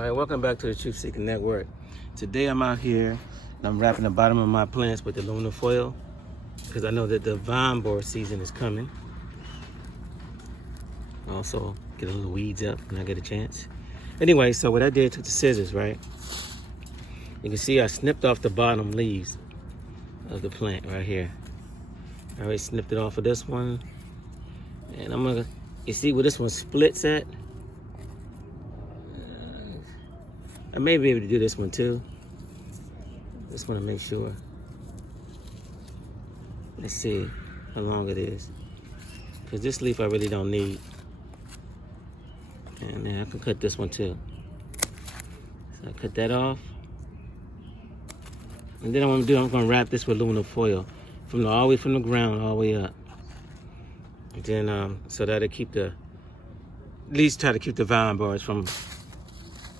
All right, welcome back to the Truth Seeking Network. Today I'm out here and I'm wrapping the bottom of my plants with aluminum foil because I know that the vine borer season is coming. Also get a little weeds up when I get a chance. Anyway, so what I did, took the scissors, right? You can see I snipped off the bottom leaves of the plant right here. I already snipped it off of this one. And I'm gonna, you see where this one splits at? I may be able to do this one too. Just want to make sure. Let's see how long it is. Because this leaf I really don't need. And then I can cut this one too. So I cut that off. And then I'm going to wrap this with aluminum foil from all the way from the ground all the way up. And then so that'll keep the, at least try to keep the vine borers from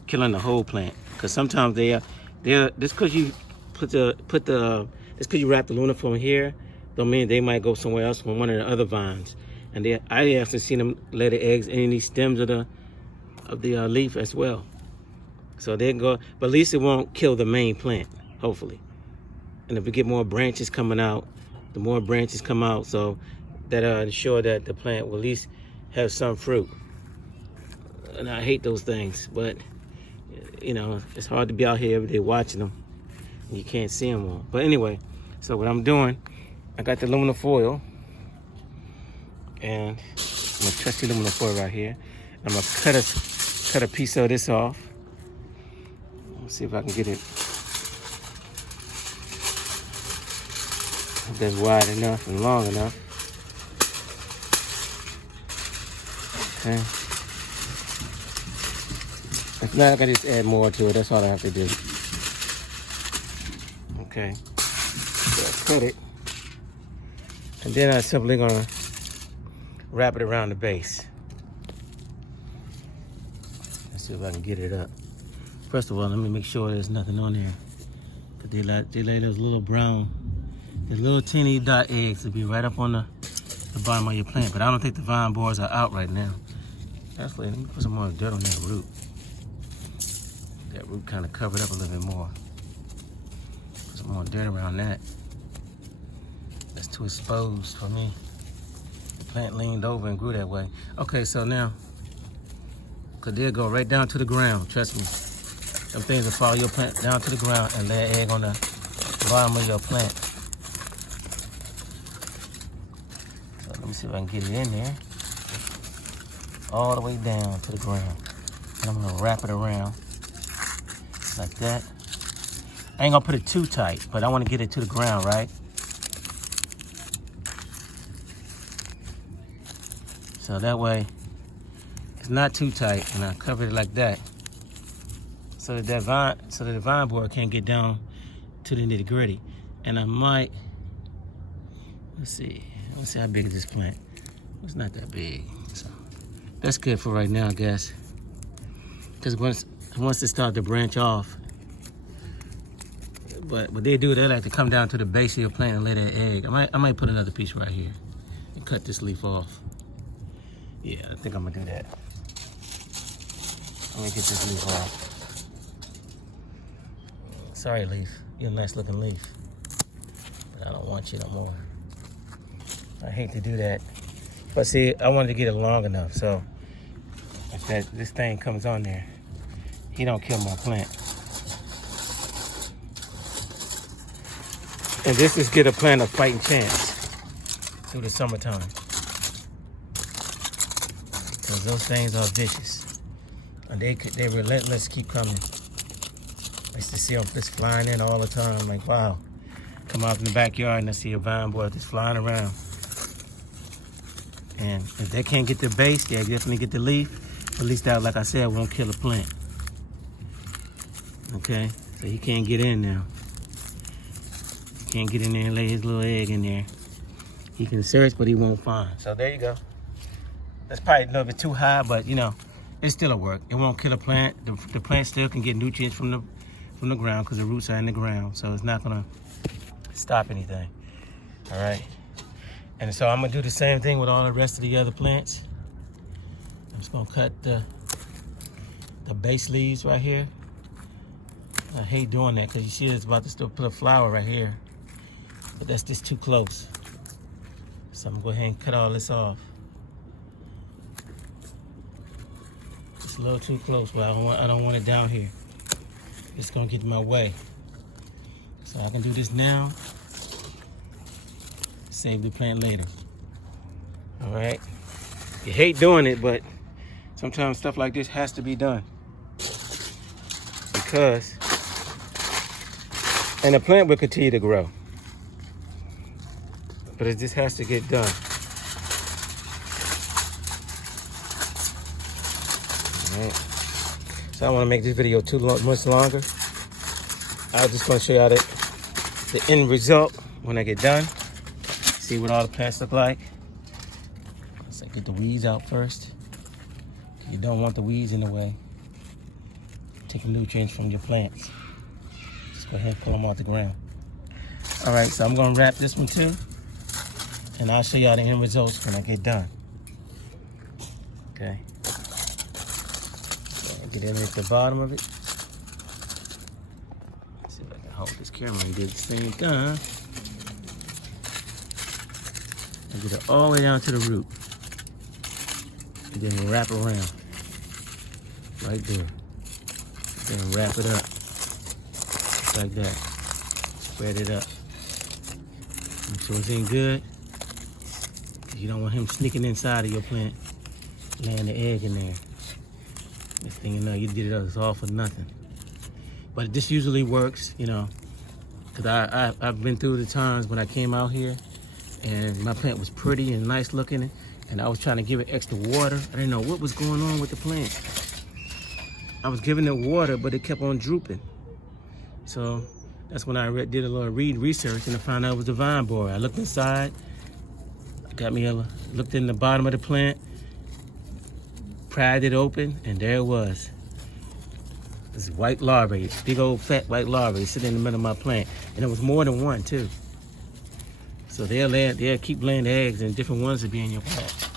killing the whole plant. Because sometimes they're just because you just because you wrap the aluminum foil here, don't mean they might go somewhere else from one of the other vines. And I actually seen them lay the eggs in these stems of the leaf as well. So they go, but at least it won't kill the main plant, hopefully. And if we get more branches coming out, the more branches come out, so that'll ensure that the plant will at least have some fruit. And I hate those things, but you know, it's hard to be out here every day watching them. And you can't see them all. But anyway, so what I'm doing, I got the aluminum foil, and I'm gonna touch the aluminum foil right here. I'm gonna cut a piece of this off. Let's see if I can get it. If that's wide enough and long enough. Okay. If not, I can just add more to it. That's all I have to do. Okay. So I cut it. And then I'm simply gonna wrap it around the base. Let's see if I can get it up. First of all, let me make sure there's nothing on there. Cause they lay those little brown, the little teeny dot eggs to be right up on the bottom of your plant. But I don't think the vine borers are out right now. Actually, let me put some more dirt on that root. That root kind of covered up a little bit more. Put some more dirt around that. That's too exposed for me. The plant leaned over and grew that way. Okay, so now, cause they'll go right down to the ground, trust me. Some things will follow your plant down to the ground and lay an egg on the bottom of your plant. So let me see if I can get it in there. All the way down to the ground. And I'm gonna wrap it around like that. I ain't gonna put it too tight, but I wanna get it to the ground, right? So that way, it's not too tight, and I cover it like that. So that the vine borer can't get down to the nitty gritty. And I might, let's see how big is this plant. It's not that big, so that's good for right now, I guess. Because once they start to branch off, but what they do, they like to come down to the base of your plant and lay that egg. I might put another piece right here and cut this leaf off. Yeah, I think I'm gonna do that. Let me get this leaf off. Sorry, leaf. You're a nice looking leaf, but I don't want you no more. I hate to do that. But see, I wanted to get it long enough, so if this thing comes on there, he don't kill my plant. And this is get a plant a fighting chance through the summertime. Because those things are vicious. And they're relentless, keep coming. I used to see them just flying in all the time. Like, wow. Come out in the backyard and I see a vine borer just flying around. And if they can't get the base, they'll definitely get the leaf. At least that, like I said, won't kill a plant. Okay, so he can't get in now. He can't get in there and lay his little egg in there. He can search, but he won't find. So there you go. That's probably a little bit too high, but you know, it's still a work. It won't kill a plant. The plant still can get nutrients from the ground because the roots are in the ground. So it's not gonna stop anything. All right. And so I'm gonna do the same thing with all the rest of the other plants. I'm just gonna cut the the base leaves right here. I hate doing that because you see it's about to still put a flower right here. But that's just too close. So I'm gonna go ahead and cut all this off. It's a little too close, but I don't want it down here. It's gonna get in my way. So I can do this now. Save the plant later. All right. You hate doing it, but sometimes stuff like this has to be done. Because, and the plant will continue to grow. But it just has to get done. All right. So I don't want to make this video too much longer. I'm just going to show y'all the end result when I get done. See what all the plants look like. So get the weeds out first. You don't want the weeds in the way. Taking nutrients from your plants. Just go ahead and pull them off the ground. All right, so I'm going to wrap this one too. And I'll show y'all the end results when I get done. Okay. So get in at the bottom of it. Let's see if I can hold this camera and get the same thing. And get it all the way down to the root. And then wrap around. Right there. Then wrap it up. Just like that. Spread it up. Make sure it's in good. You don't want him sneaking inside of your plant, laying the egg in there. Next thing you know, you did it all for nothing. But this usually works, you know, because I've been through the times when I came out here and my plant was pretty and nice looking, and I was trying to give it extra water. I didn't know what was going on with the plant. I was giving it water, but it kept on drooping. So that's when I did a little research and I found out it was the vine borer. I looked inside. Looked in the bottom of the plant, pried it open, and there it was. This white larvae, big old fat white larvae sitting in the middle of my plant. And it was more than one too. So they'll keep laying the eggs and different ones will be in your plant.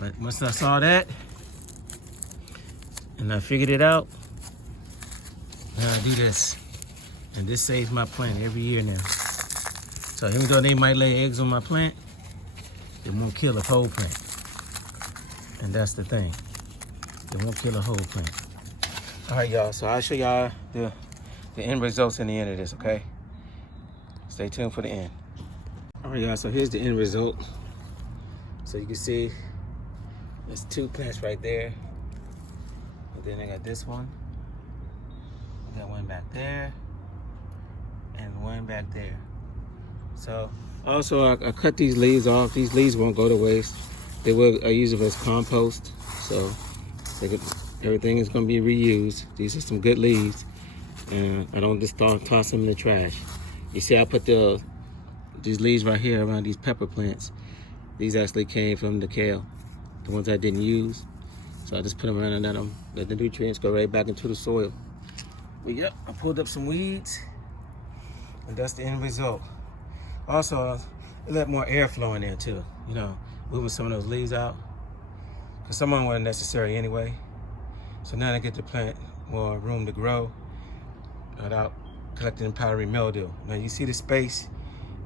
But once I saw that, and I figured it out, now I do this. And this saves my plant every year now. So even though they might lay eggs on my plant, it won't kill a whole plant. And that's the thing. It won't kill a whole plant. All right, y'all. So I'll show y'all the end results in the end of this, okay? Stay tuned for the end. All right, y'all. So here's the end result. So you can see there's two plants right there. And then I got this one. I got one back there. And one back there. So also I cut these leaves off. These leaves won't go to waste. I use them as compost. So everything is going to be reused. These are some good leaves. And I don't just toss them in the trash. You see I put these leaves right here around these pepper plants. These actually came from the kale. The ones I didn't use. So I just put them around and let the nutrients go right back into the soil. But yep, I pulled up some weeds. And that's the end result. Also, it let more air flow in there too. You know, moving some of those leaves out. Because some of them weren't necessary anyway. So now I get the plant more room to grow without collecting powdery mildew. Now you see the space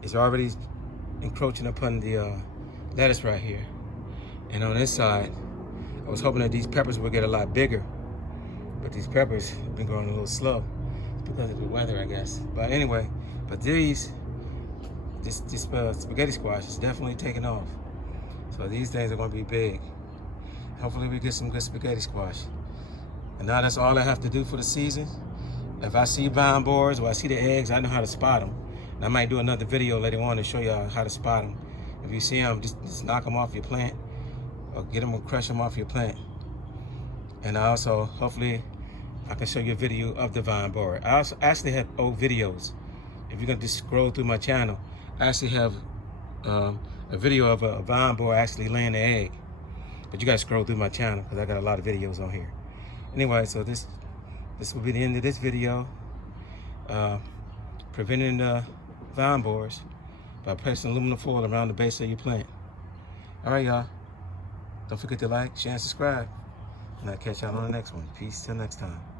is already encroaching upon the lettuce right here. And on this side, I was hoping that these peppers would get a lot bigger. But these peppers have been growing a little slow. It's because of the weather, I guess. But anyway, this spaghetti squash is definitely taking off. So these things are going to be big. Hopefully we get some good spaghetti squash. And now that's all I have to do for the season. If I see vine borers or I see the eggs, I know how to spot them. And I might do another video later on to show y'all how to spot them. If you see them, just knock them off your plant or get them or crush them off your plant. And I also, hopefully, I can show you a video of the vine borer. I also actually have old videos. If you're gonna just scroll through my channel, I actually have a video of a vine borer actually laying the egg. But you gotta scroll through my channel because I got a lot of videos on here. Anyway, so this will be the end of this video. Preventing vine borers by placing aluminum foil around the base of your plant. All right, y'all. Don't forget to like, share, and subscribe. And I'll catch y'all on the next one. Peace till next time.